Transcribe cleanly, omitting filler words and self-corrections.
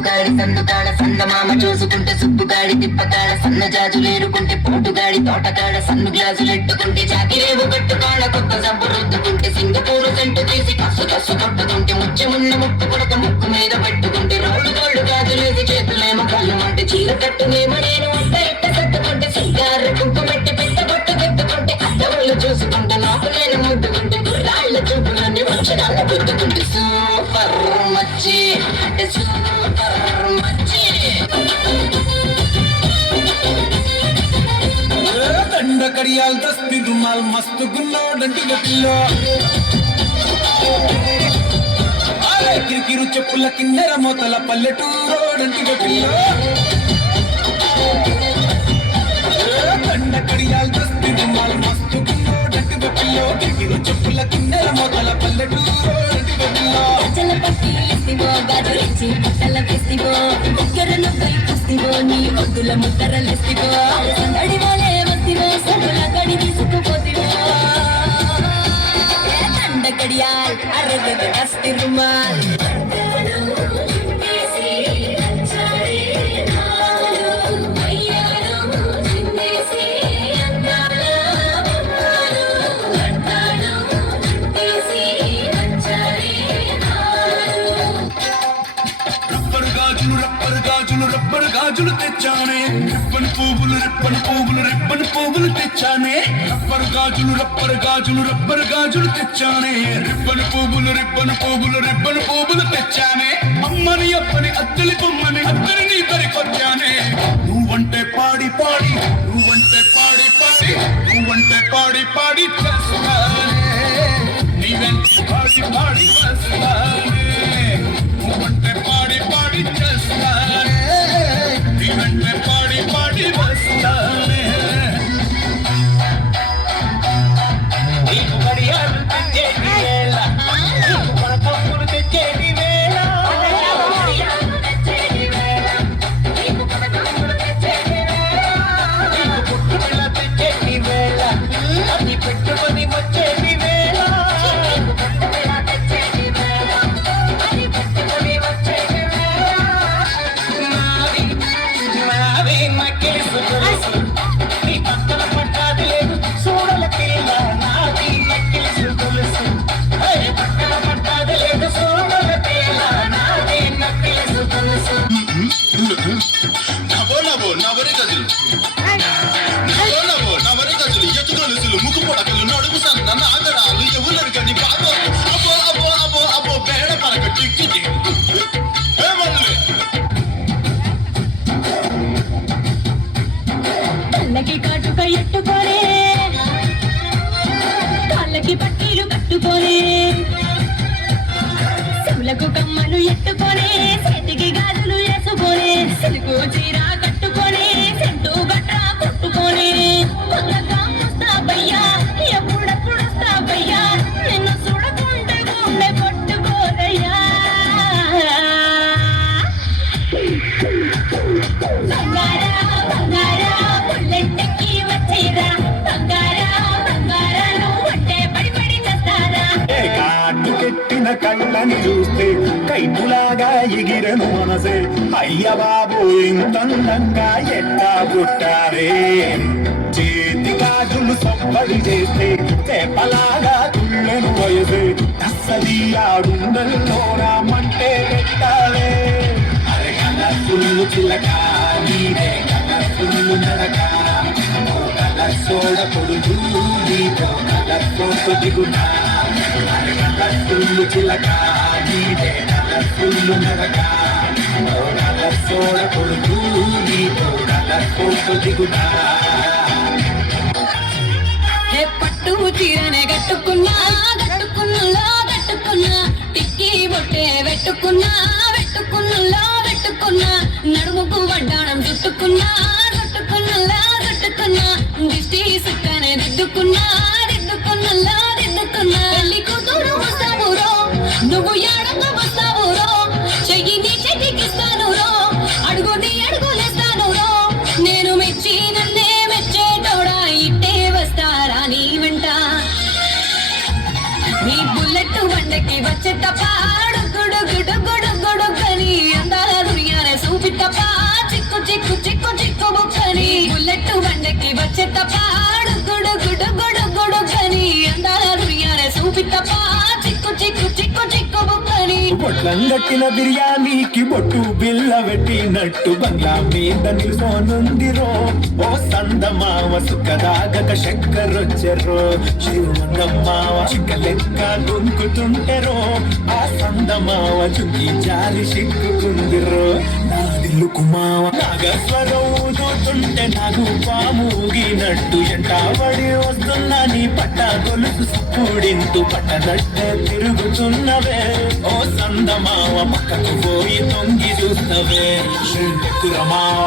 పొద్దుగాడి సందుకాడ సందమామ చూసుకుంటే సుబ్బుగాడి తిప్పకాడ సన్న జాజులేరుకుంటే పోటుగాడి తోటకాడ సన్ను గ్లాసులెట్టుకుంటే జాకిరేవు కట్టుకాడ కొత్త జబ్బు రుద్దుకుంటే సింగపూరు సెంటు తీసి కసు కసు కొట్టుకుంటే ముచ్చమున్న ముక్కు కొడక ముక్కు మీద పెట్టుకుంటే రోడ్డు గోళ్ళు గాజులేసి చేతులేమో కళ్ళు అంటే చీర కట్టునేమో నేను అంత ఎట్ట సత్తుకుంటే సింగారు కుంకుమెట్టి పెద్ద బొట్టు పెట్టుకుంటే అద్దవులు చూసుకుంటే నాకు నేను ముద్దుకుంటే గుర్రాళ్ళ చూపులన్నీ వచ్చడాన్ని గుద్దుకుంటే సూపర్ మచ్చి అంటే సూపర్ మచ్చి దండ కడియాల్ దస్తి రుమాల్ మస్తు గున్నో డంటిగ పిల్లో కిరికిరు చెప్పుల కిన్నెర మోతల పల్లెటూరో డంటిగ పిల్లో దండ కడియాల్ దస్తి రుమాల్ మస్తు గున్నో డంటిగ పిల్లో కిరికిరు చెప్పుల కిన్నెర మోతల పల్లెటూరో డంటిగ పిల్లో చల పట్టి ఇస్తివో గాజులిచ్చి పుట్టల వేస్తివో ముక్కరను కై పుస్తివో నీ ఒడ్డుల ముద్దరలిస్తివో సందడి వాలే వస్తివో సడుల కడి తీసుకుపోతివో దండ కడియాల్ అరగ దస్తి రుమాల్ రబ్బర్ గాజులు తెచ్చానే రెప్పని పువ్వులు తెచ్చానే రబ్బర్ గాజులు తెచ్చానే రెప్పని పువ్వులు తెచ్చానే అమ్మని అప్పని అత్తలి బొమ్మని అత్తని నీ దరికొచ్చానే నువ్వంటే పాడి చేస్తానే నీ వెంట పాడి వస్తానే నువ్వంటే పాడి చేస్తానే నీ వెంట పాడి వస్తానే నీకు గడియాలు తెచ్చేటి వేళ నీకు పడకప్పులు తెచ్చేటి వేళ నీకు పుట్టుపిల్ల తెచ్చేటి వేళ అది పెట్టుకొని వచ్చేటి వేళ నీ పక్కన పట్టాది లేదు చూడల పిల్ల నాది నక్కిలిసి తులసి పక్కన పట్టాది లేదు చూడల పిల్ల నాది నక్కిలిసి తులసి నవరి గజులు ఎత్తు గొలుసులు ముక్కు పొడకలు నడుము సంత నాగరాలు ఎవరు కని బాగో అబ్బో బేడ పలక టిక్కి కళ్ళకి కాటుక ఎట్టుకోలే కాళ్ళకి పట్టీలు కట్టుకోలే చెవులకు కమ్మలు ఎట్టుకోలే చేతికి గాజులు వేసుకోలే సిలుకు చీర కట్టుకోలే సెంటు గట్ర కొట్టుకోలే కొత్తగా వస్తావయ్యా ఎప్పుడెప్పుడు వస్తావయ్యా నిన్ను చూడకుంటే గుండె కొట్టుకోదయ్యా బంగారా బంగారా పుల్లెంటకి వచ్చేరా బంగారా నువ్వు అంటే పడి చేస్తారా కాటుకెట్టిన కళ్ళని చూస్తే కైపులాగా ఎగిరను మనసే అయ్య బాబు ఇంతందంగా ఎట్టా పుట్టారే చేతి గాజులు సొప్పడి చేస్తే చేపలాగా తుళ్ళెను వయసే అస్సలి ఆడుండల్లో రామంటే పెట్టాలే అరే కలర్ఫుల్లు చిలక నీరే కలర్ఫుల్లు నడక కలర్సోడ కొడుకు నీతో కలర్సోటు దిగునా అరే కలర్ఫుల్లు చిలక నీరే కలర్ఫుల్లు నడక కలర్సోడ కొడుకు నీతో కలర్సోటు దిగునా పట్టు చీరనే కట్టుకున్నా టిక్కీ బొట్టే పెట్టుకున్నా నడుముకు వడ్డాణం చుట్టుకున్నా దిష్టి సుక్కనే దిద్దుకున్నా పెళ్లి కూతురు వస్తావురో నువ్వు ఏడంగా వస్తావురో చెయ్యి నీ చెయ్యికిస్తాను రో అడుగు నీ అడుగులేస్తాను రో నేను మెచ్చి నన్నే మెచ్చేటోడా ఇట్టే వస్తారా నీ వెంట నీ బుల్లెట్ బండకి వచ్చే తప్ప గుడుగుడుగుడుగుడుగని అందాల దునియా కొండెక్కి వచ్చే తప్ప గుడు గుడు గుడు గుడు కని అందాల దుర్యానే చూపి తప్ప చిక్కు చిక్కు చిక్కు చిక్కు బుక్కని బొట్లం కట్టిన బిర్యానీకి బొట్టు బిల్ల పెట్టినట్టు బంగ్లా మీద నిల్సోనుందిరో ఓ సందమావ సుఖదాగక చక్కరొచ్చెరో శివన్నమ్మావ చిక్క లెక్క దుంకుతుంటెరో ఆ సందమావ చుంగి జాలి సిక్కుకుందిరో నా దిల్లుకు మావ నాగస్వరం ఊదుతుంటే నాకు పామూగినట్టు ఎంటావడి వస్తున్నా నీ పట్ట గొలుసు సుప్పుడింతు పట్టనట్టే తిరుగుతున్నవే ఓ సందమావ పక్కకు పోయి తొంగి చూస్తవే కురమావ